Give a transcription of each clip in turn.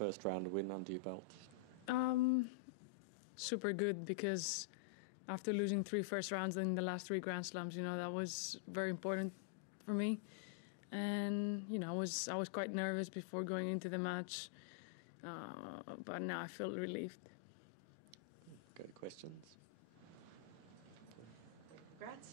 first round win under your belt? Super good, because after losing 3 first rounds in the last 3 Grand Slams, that was very important for me. And I was quite nervous before going into the match, but now I feel relieved. Okay, questions? Congrats.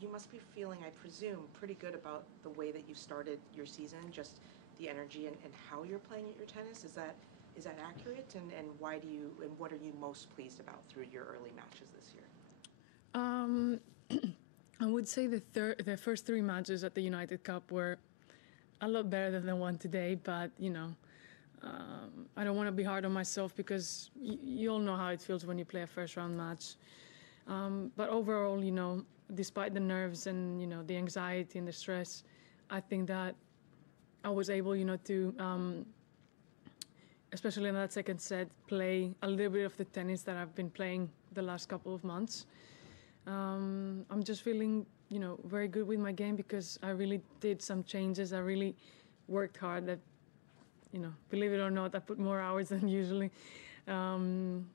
You must be feeling, I presume, pretty good about the way that you started your season, just the energy and how you're playing your tennis. Is that accurate? And what are you most pleased about through your early matches this year? I would say the first 3 matches at the United Cup were a lot better than the one today, but I don't want to be hard on myself, because you all know how it feels when you play a first round match. But overall, despite the nerves and the anxiety and the stress, I think that I was able, to, especially in that second set, play a little bit of the tennis that I've been playing the last couple of months. I'm just feeling, very good with my game, because I really did some changes. I really worked hard. That, believe it or not, I put more hours than usually.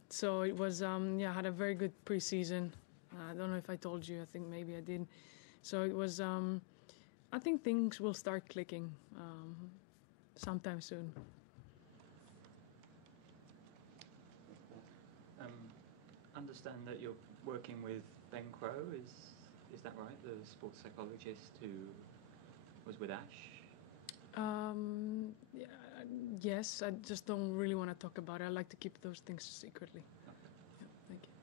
So it was, I had a very good preseason. I don't know if I told you. I think maybe I did. So it was. I think things will start clicking sometime soon. Understand that you're working with Ben Crow. Is that right? The sports psychologist who was with Ash. Yes, I just don't really want to talk about it. I like to keep those things secretly. Okay. Yeah, thank you.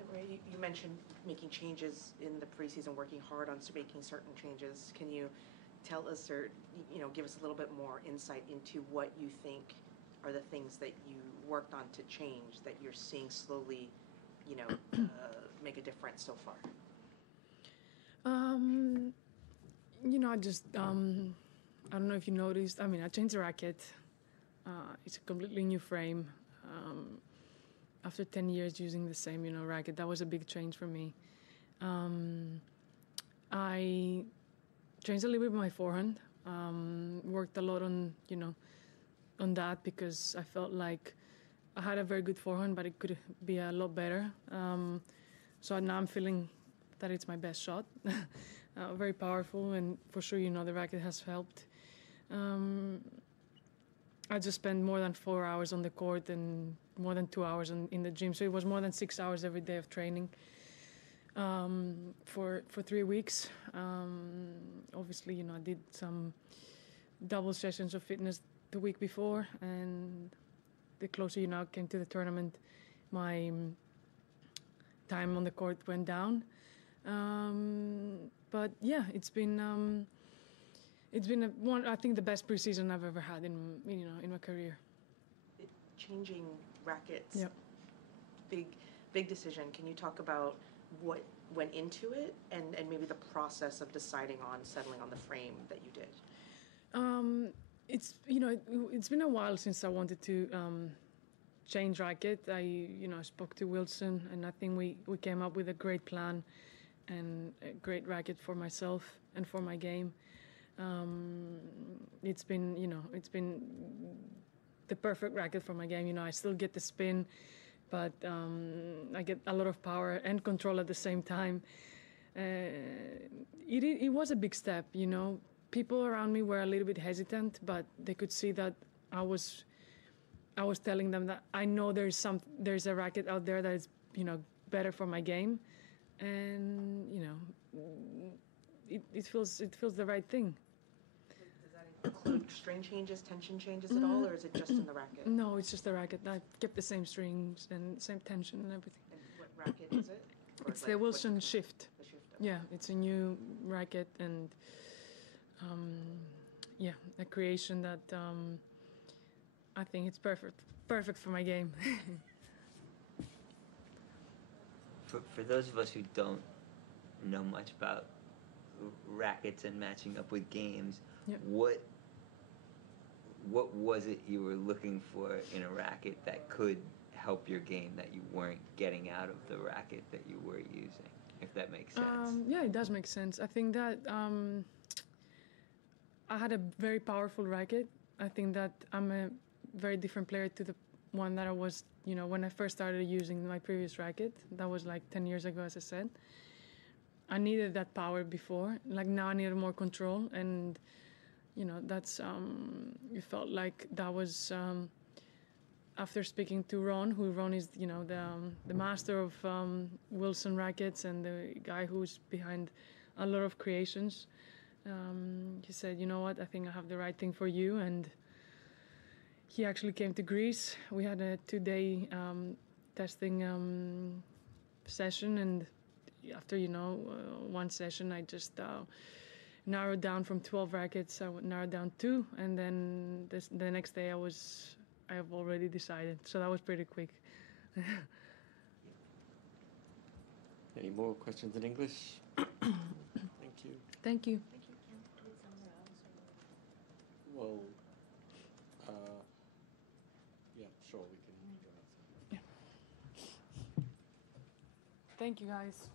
And Ray, you mentioned making changes in the preseason, working hard on making certain changes. Can you tell us, or give us a little bit more insight into what you think are the things that you worked on to change that you're seeing slowly, make a difference so far? I just, I don't know if you noticed, I changed the racket. It's a completely new frame. After 10 years using the same, racket, that was a big change for me. I changed a little bit my forehand. Worked a lot on, on that, because I felt like I had a very good forehand, but it could be a lot better. So now I'm feeling that it's my best shot. Very powerful, and for sure, the racket has helped. I just spent more than 4 hours on the court and more than 2 hours in the gym. So it was more than 6 hours every day of training for 3 weeks. Obviously, I did some double sessions of fitness the week before, and the closer came to the tournament, my time on the court went down. But yeah, it's been I think the best preseason I've ever had in my career. Changing rackets, yep. Big decision. Can you talk about what went into it, and maybe the process of deciding on settling on the frame that you did? It's been a while since I wanted to change racket. I spoke to Wilson, and I think we came up with a great plan and a great racket for myself and for my game. It's been the perfect racket for my game. I still get the spin, but I get a lot of power and control at the same time. It was a big step, People around me were a little bit hesitant, but they could see that I was telling them that I know there's a racket out there that is, better for my game, and it feels the right thing. Does that include string changes, tension changes at all, or is it just in the racket? No, it's just the racket. I kept the same strings and same tension and everything. And what racket is it? It's the Wilson Shift. The Shift. Yeah, it's a new racket, and a creation that I think it's perfect for my game. For those of us who don't know much about rackets and matching up with games, yep. What was it you were looking for in a racket that could help your game that you weren't getting out of the racket that you were using, if that makes sense? Yeah, it does make sense. I think that I had a very powerful racket. I think that I'm a very different player to the one that I was, when I first started using my previous racket. That was like 10 years ago, as I said. I needed that power before. Like now I needed more control, and that's it felt like that was after speaking to Ron, Ron is the master of Wilson rackets and the guy who's behind a lot of creations. He said, you know what, I think I have the right thing for you. And he actually came to Greece. We had a 2-day testing session, and after one session, I just narrowed down from 12 rackets. I narrowed down 2, and then the next day I have already decided. So that was pretty quick. Any more questions in English? Thank you. Thank you. Well, yeah, sure, we can go outside. Thank you, guys.